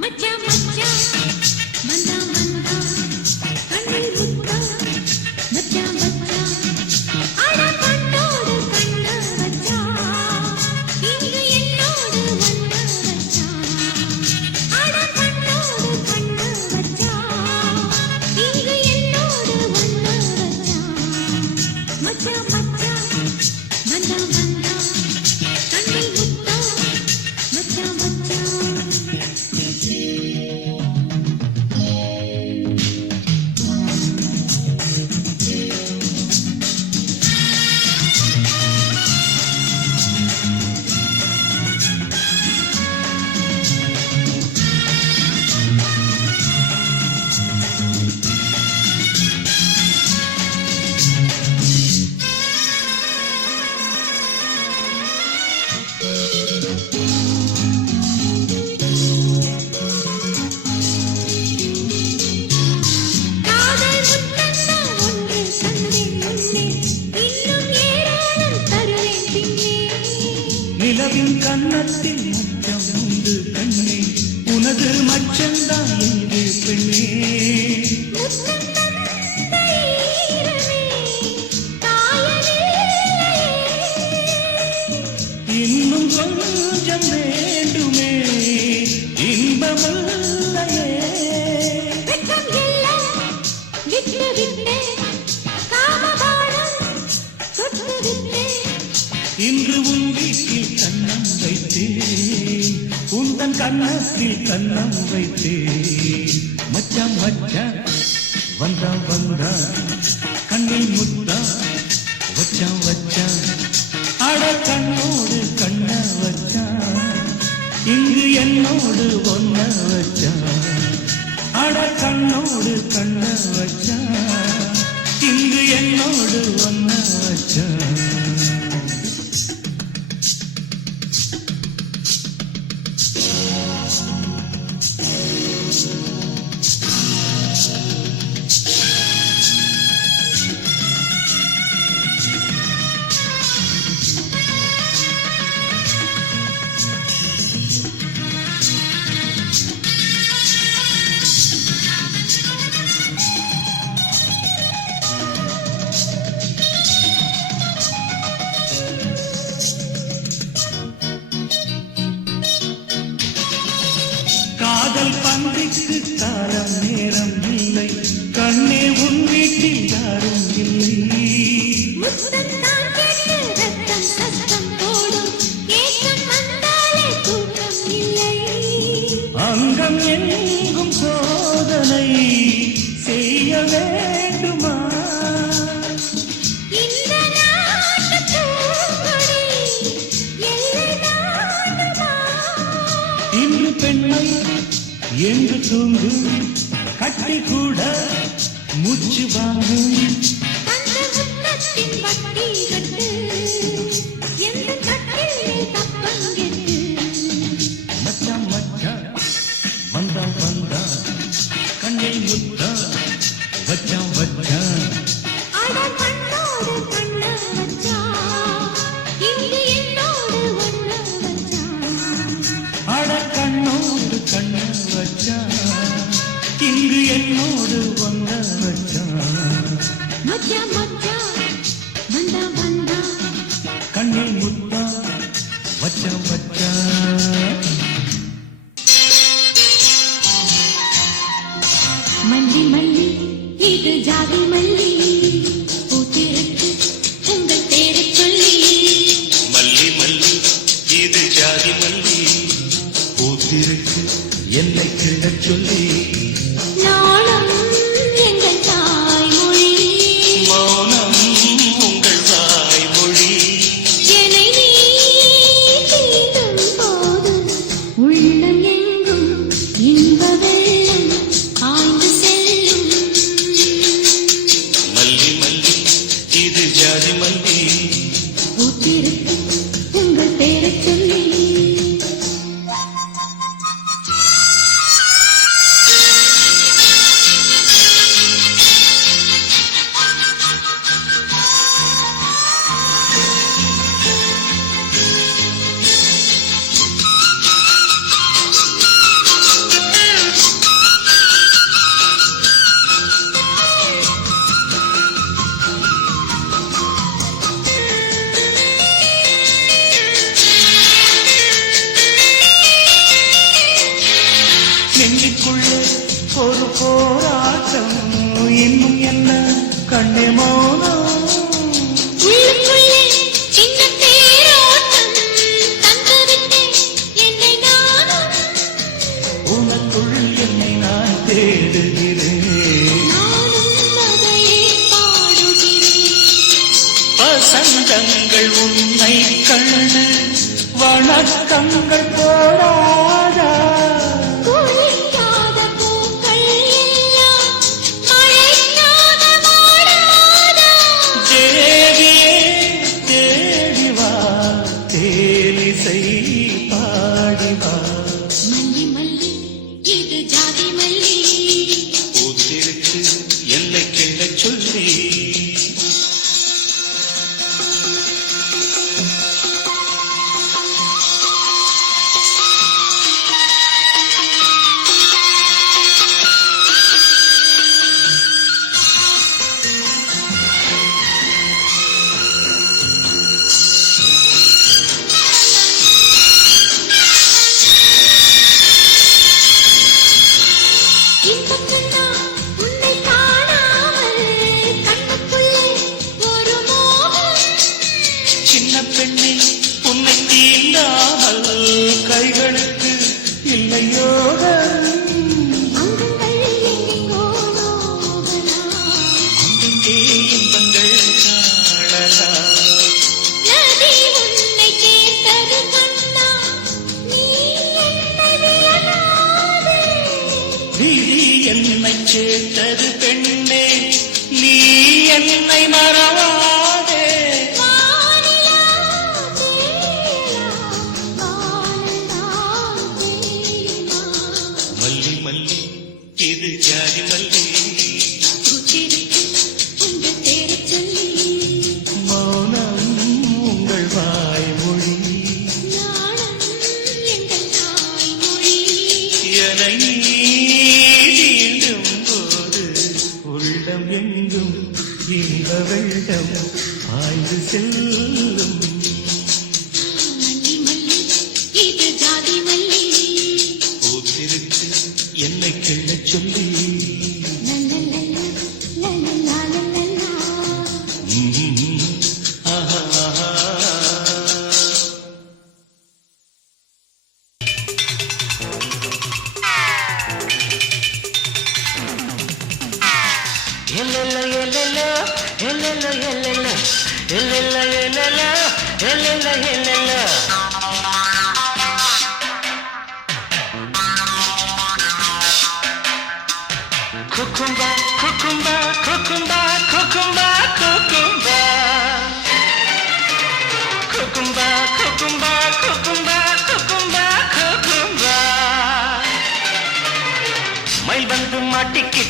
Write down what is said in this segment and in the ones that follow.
మచ్చ మచ్చ మంద கன்னத்தில் கண்ணம் வைத்தேன். மச்சான் மச்சான் வந்தா வந்தா கண்ணில் முத்தா வச்சான் வச்சான் அட கண்ணோடு கண்ண வச்சான் இங்கு என்னோடு ஒன்ன வச்சான் அட கண்ணோடு கண்ண வச்சான் இங்கு என்னோடு ஒன்ன வச்சான் எங்கு தூங்கு கட்டி கூட மூச்சு வாங்கும் Я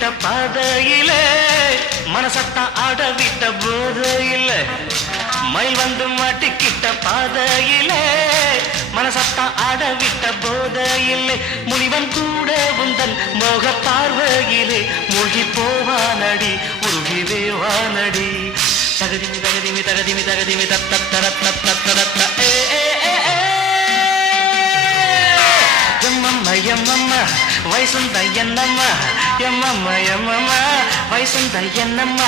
விட்ட பாதையில மனசத்தான் ஆட விட்ட போதையில மயில் வந்து மாட்டிக்கிட்ட பாதையில மனசத்தான் ஆட விட்ட போதையில்லை முனிவன் கூட உந்தன் மோக பார்வையிலே மூழ்கி போவானடி உருகி வேவானடி தகதிமி தகதிமி தகதிமி தகதிமி தத்த தரத்த தத்த தத்த ஏ ఎమ్మమ్మ వయసుంద ఎన్నమ్మ? ఎమ్మమ్మ ఎమ్మమ్మ వయసుంద ఎన్నమ్మ?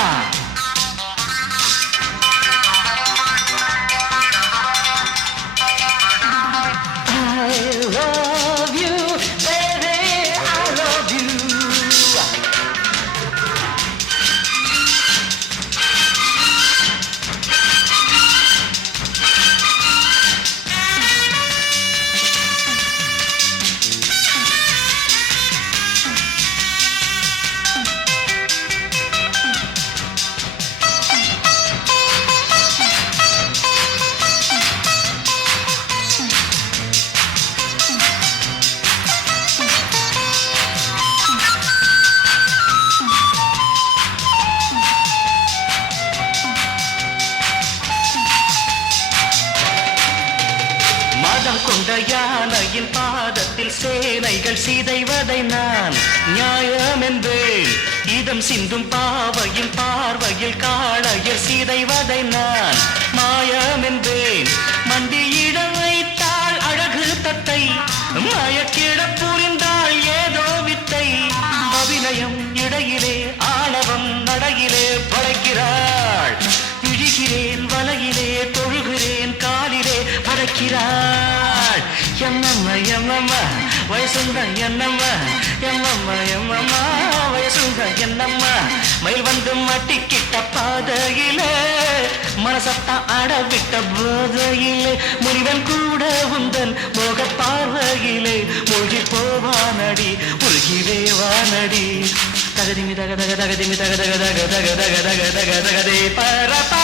சிந்தும் பாவையில் பார்வையில் காளையில் சிதைவதை நான் மாயம் என்றேன் மண்டியிட வைத்தாள் அழகு தத்தை மயக்கிட புரிந்தாள் ஏதோ வித்தை. அபிநயம் இடையிலே ஆணவம் நடையிலே படைக்கிறாள். இழிகிறேன் வலையிலே தொழுகிறேன் காலிலே படைக்கிறாள். எம்மம்மா எம்மம்மா வயசுந்த என்னம்மா? எம்மம்மா எம்மம்மா வயசுந்த என்னம்மா? மயில் வந்து மட்டிக்கிட்ட பாதையில மனசத்தான் அடவிட்ட போதையிலே முனிவன் கூட உந்தன் மோக பார்வையிலே மூழ்கி போவானடி முழுகிவே வானடி தகதிமி தக தக தகதிமி தக தக தக தக தக தக தக தகதே பரப்பா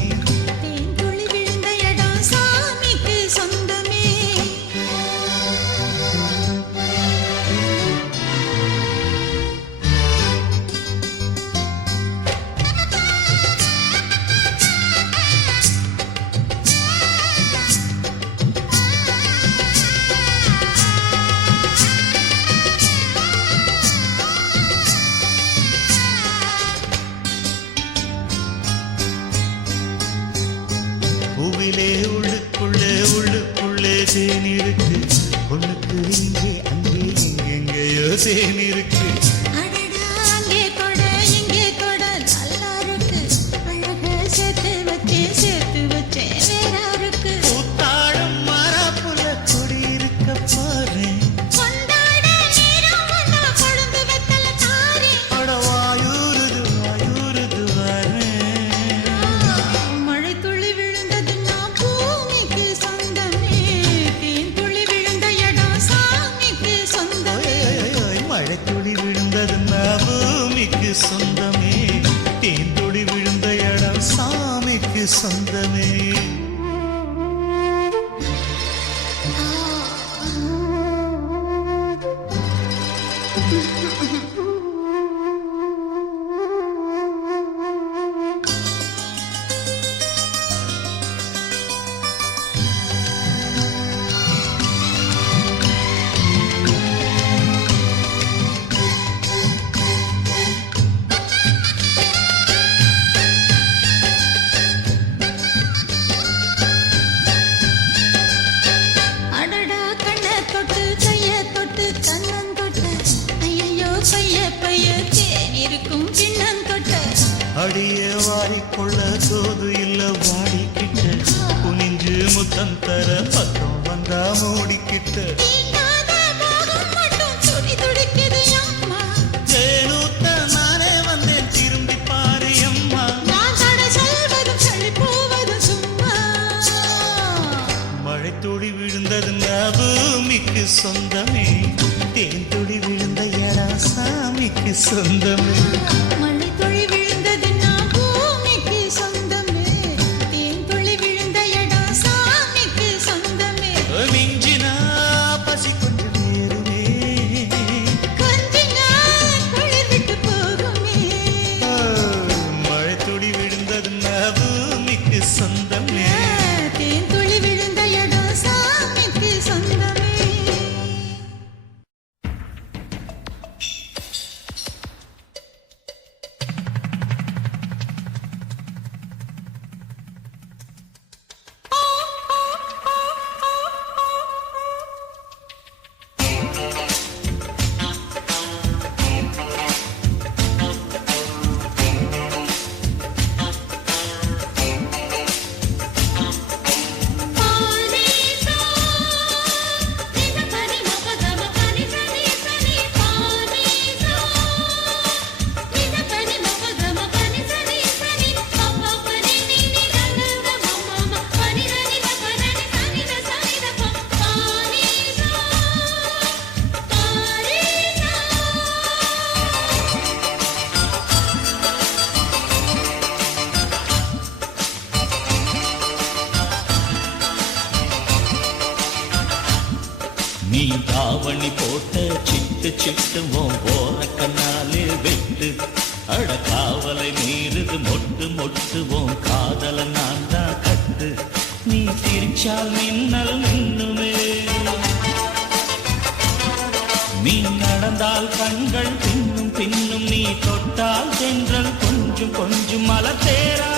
Yeah. கண்கள் மின்னுமே நீ நடந்தால் கண்கள் பின்னும் பின்னும் நீ தொட்டால் தென்றல் கொஞ்சம் கொஞ்சம் மலத்தேரா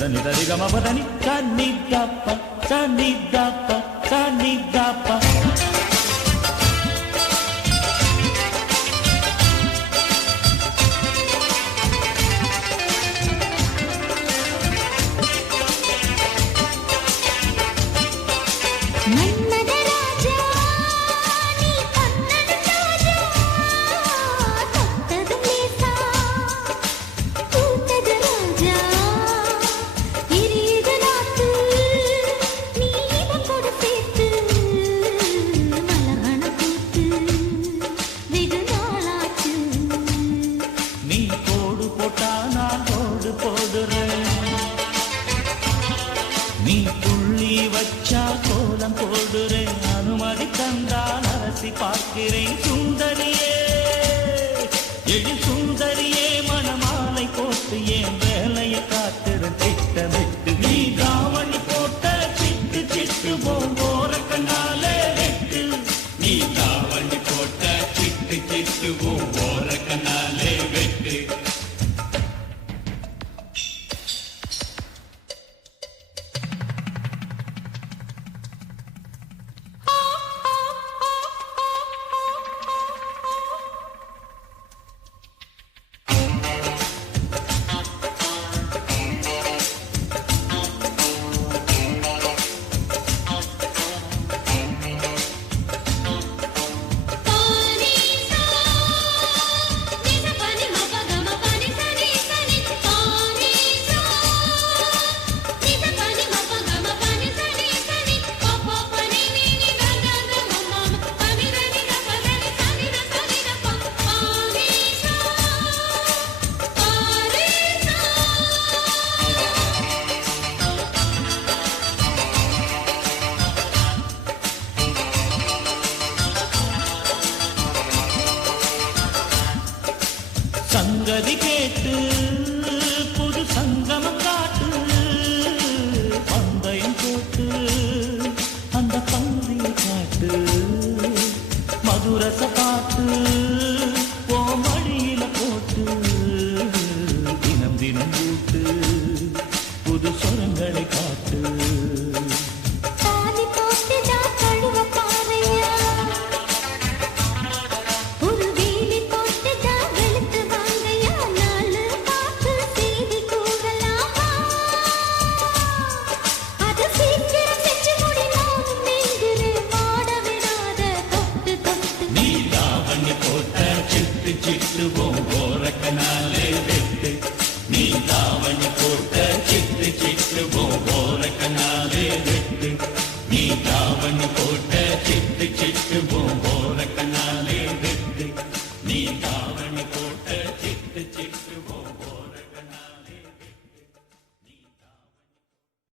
దని దరి గమ పదని సని దప్ప సని దప్ప సని దప్ప